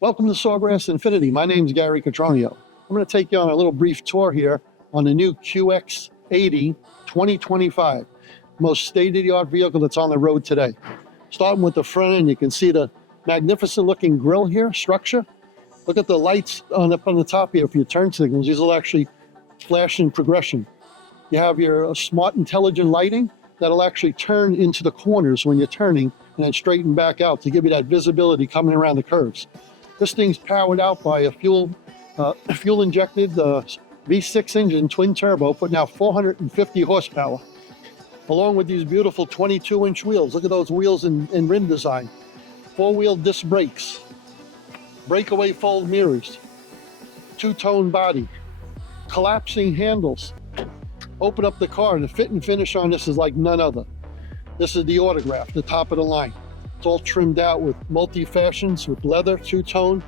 Welcome to Sawgrass Infiniti. My name is Gary Catronio. I'm going to take you on a little brief tour here on the new QX80 2025, most state-of-the-art vehicle that's on the road today. Starting with the front end, you can see the magnificent looking grille here, structure. Look at the lights up on the top here for your turn signals. These will actually flash in progression. You have your smart, intelligent lighting that'll actually turn into the corners when you're turning and then straighten back out to give you that visibility coming around the curves. This thing's powered out by a fuel-injected V6 engine, twin turbo, putting out 450 horsepower, along with these beautiful 22-inch wheels. Look at those wheels in rim design. Four-wheel disc brakes, breakaway fold mirrors, two-tone body, collapsing handles. Open up the car, and the fit and finish on this is like none other. This is the Autograph, the top of the line. It's all trimmed out with multi-fashions, with leather, two-tone.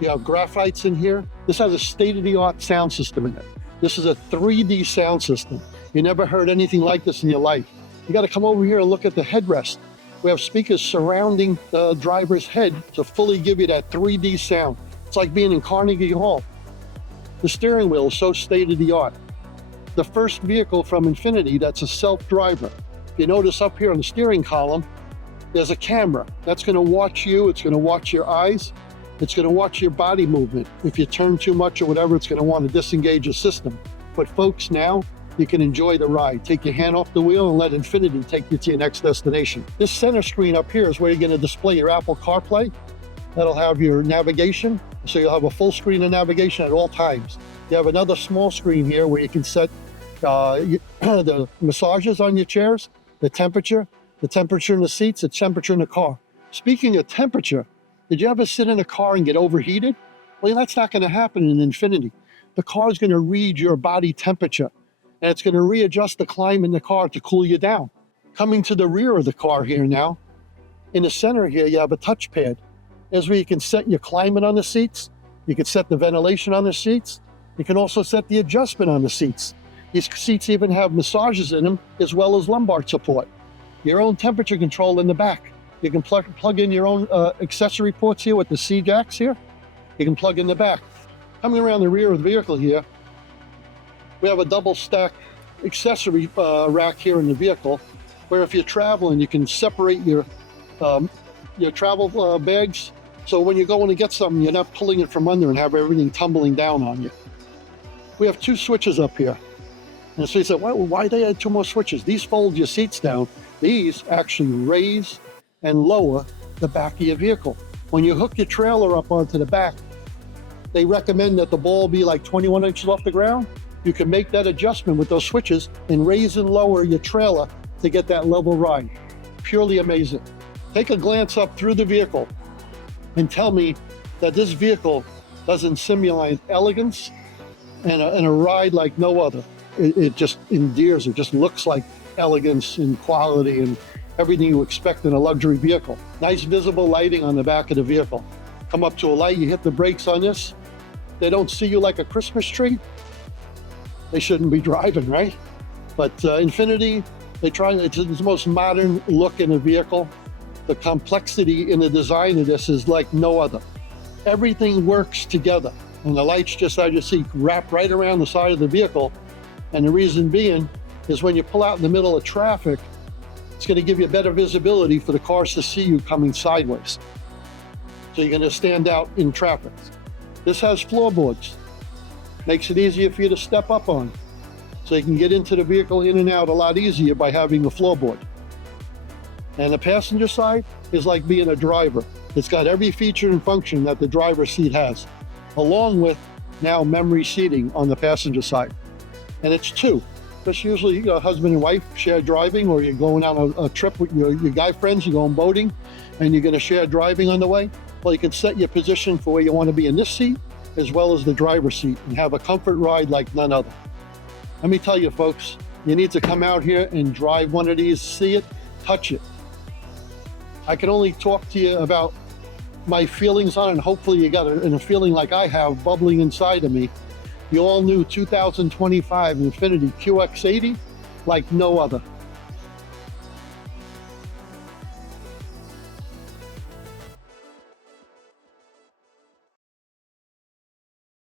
You have graphites in here. This has a state-of-the-art sound system in it. This is a 3D sound system. You never heard anything like this in your life. You got to come over here and look at the headrest. We have speakers surrounding the driver's head to fully give you that 3D sound. It's like being in Carnegie Hall. The steering wheel is so state-of-the-art. The first vehicle from Infiniti that's a self-driver. If you notice up here on the steering column, there's a camera that's going to watch you. It's going to watch your eyes. It's going to watch your body movement. If you turn too much or whatever, it's going to want to disengage your system. But folks, now you can enjoy the ride. Take your hand off the wheel and let Infiniti take you to your next destination. This center screen up here is where you're going to display your Apple CarPlay. That'll have your navigation. So you'll have a full screen of navigation at all times. You have another small screen here where you can set the massages on your chairs, the temperature in the seats, the temperature in the car. Speaking of temperature, did you ever sit in a car and get overheated? Well, that's not going to happen in Infiniti. The car is going to read your body temperature, and it's going to readjust the climate in the car to cool you down. Coming to the rear of the car here now, in the center here, you have a touchpad. There's where you can set your climate on the seats. You can set the ventilation on the seats. You can also set the adjustment on the seats. These seats even have massages in them, as well as lumbar support. Your own temperature control in the back. You can plug in your own accessory ports here with the C jacks here. You can plug in the back. Coming around the rear of the vehicle here, we have a double stack accessory rack here in the vehicle, where if you're traveling, you can separate your travel bags. So when you're going to get something, you're not pulling it from under and have everything tumbling down on you. We have two switches up here. And so you say, why they add two more switches? These fold your seats down. These actually raise and lower the back of your vehicle. When you hook your trailer up onto the back, they recommend that the ball be like 21 inches off the ground. You can make that adjustment with those switches and raise and lower your trailer to get that level ride. Purely amazing. Take a glance up through the vehicle and tell me that this vehicle doesn't simulate elegance and a ride like no other. It just endears, it just looks like elegance and quality and everything you expect in a luxury vehicle. Nice visible lighting on the back of the vehicle. Come up to a light, you hit the brakes on this. They don't see you like a Christmas tree. They shouldn't be driving, right? But Infiniti, it's the most modern look in a vehicle. The complexity in the design of this is like no other. Everything works together. And the lights, just as you see, wrap right around the side of the vehicle. And the reason being is when you pull out in the middle of traffic, it's going to give you better visibility for the cars to see you coming sideways. So you're going to stand out in traffic. This has floorboards. Makes it easier for you to step up on. So you can get into the vehicle in and out a lot easier by having a floorboard. And the passenger side is like being a driver. It's got every feature and function that the driver's seat has, along with now memory seating on the passenger side. And it's two. Because usually husband and wife share driving, or you're going on a trip with your guy friends, you're going boating, and you're going to share driving on the way. Well, you can set your position for where you want to be in this seat, as well as the driver's seat, and have a comfort ride like none other. Let me tell you, folks, you need to come out here and drive one of these, see it, touch it. I can only talk to you about my feelings on it, and hopefully you got a feeling like I have bubbling inside of me. The all-new 2025 Infiniti QX80 like no other.